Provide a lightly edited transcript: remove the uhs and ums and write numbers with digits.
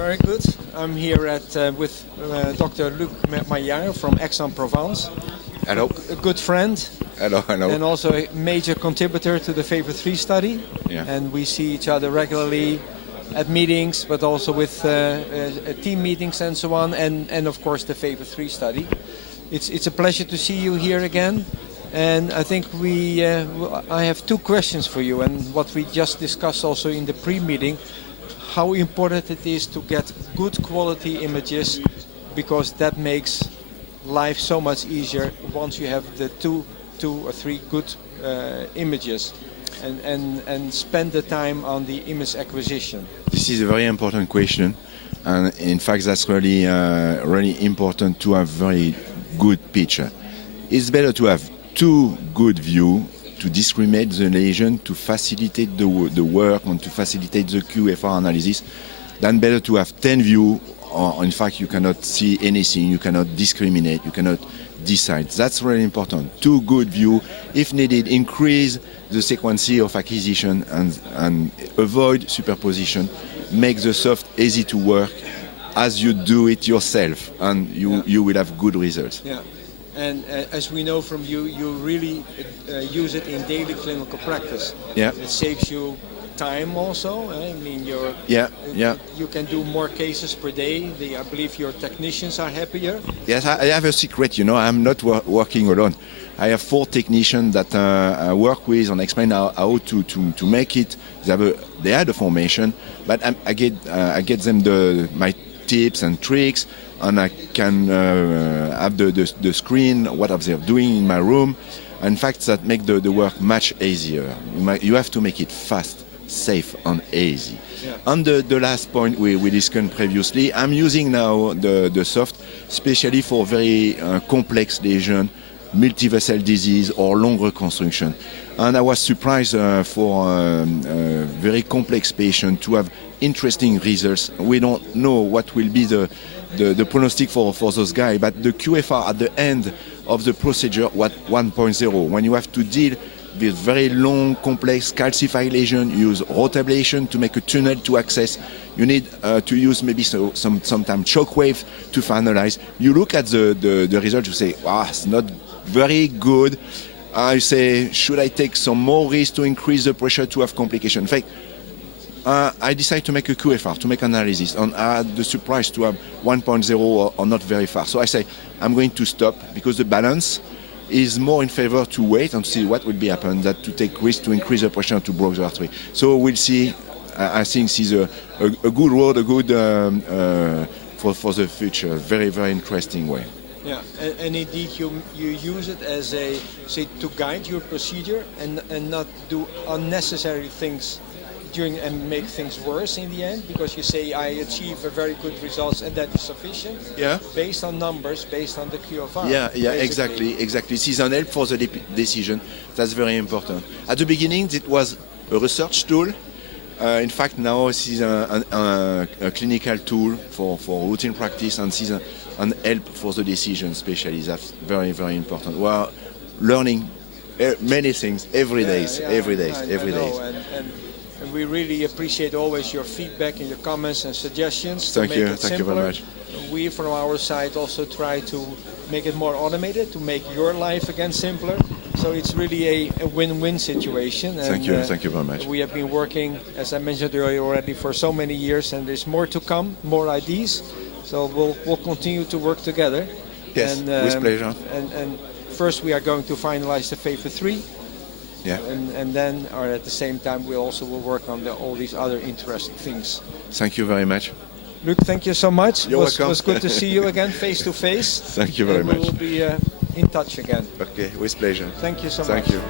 Very good. I'm here with Dr. Luc Maillard from Aix-en-Provence. Hello. A good friend. Hello. And also a major contributor to the Favor 3 study. Yeah. And we see each other regularly at meetings, but also with team meetings and so on, and of course the Favor 3 study. It's a pleasure to see you here again. And I think I have two questions for you, and what we just discussed also in the pre-meeting, how important it is to get good quality images, because that makes life so much easier once you have the two or three good images, and spend the time on the image acquisition. This is a very important question, and in fact that's really important to have very good picture. It's better to have two good view to discriminate the lesion, to facilitate the work and to facilitate the QFR analysis, than better to have 10 view, or in fact you cannot see anything, you cannot discriminate, you cannot decide. That's really important. Two good view, if needed, increase the sequence of acquisition and avoid superposition, make the soft easy to work as you do it yourself, and you will have good results. Yeah. And as we know from you, you really use it in daily clinical practice. Yeah. It saves you time also. I mean, you can do more cases per day. I believe your technicians are happier. Yes, I have a secret. I'm not working alone. I have 4 technicians that I work with and explain how to make it. They had the formation, but I get them my tips and tricks. And I can have the screen, what they're doing in my room. In fact, that make the work much easier. You have to make it fast, safe, and easy. Yeah. And the last point we discussed previously, I'm using now the soft, especially for very complex lesion, multivessel disease, or long reconstruction. And I was surprised for very complex patients to have interesting results. We don't know what will be the prognostic for those guys, but the QFR at the end of the procedure was 1.0. When you have to deal with very long, complex calcified lesion, you use rotablation to make a tunnel to access. You need to use maybe sometimes shockwave to finalize. You look at the result, you say, it's not very good. I say, should I take some more risk to increase the pressure to have complication? In fact, I decided to make a QFR, to make analysis, and I had the surprise to have 1.0 or not very far. So I say, I'm going to stop, because the balance is more in favor to wait and see what will be happen than to take risk to increase the pressure to block the artery. So we'll see. I think this is a good road, a good for the future. Very, very interesting way. Yeah, and indeed you use it as to guide your procedure and not do unnecessary things and make things worse in the end, because you say I achieve a very good results and that is sufficient. Yeah. Based on numbers, based on the QFR. Yeah, exactly. This is an help for the decision. That's very important. At the beginning, it was a research tool. In fact, now this is a clinical tool for routine practice, and this is an help for the decision, especially. That's very, very important. We are learning many things every day. And we really appreciate always your feedback and your comments and suggestions. Thank you very much. We, from our side, also try to make it more automated, to make your life again simpler. So it's really a win-win situation. And, thank you very much. We have been working, as I mentioned earlier already, for so many years, and there's more to come, more ideas. So we'll continue to work together. Yes, with pleasure. And first we are going to finalize the Favor 3. Yeah. And then, or at the same time, we also will work on all these other interesting things. Thank you very much. Luc, thank you so much. You're welcome. It was good to see you again, face to face. Thank you very much. We will be in touch again. Okay, with pleasure. Thank you so much. Thank you.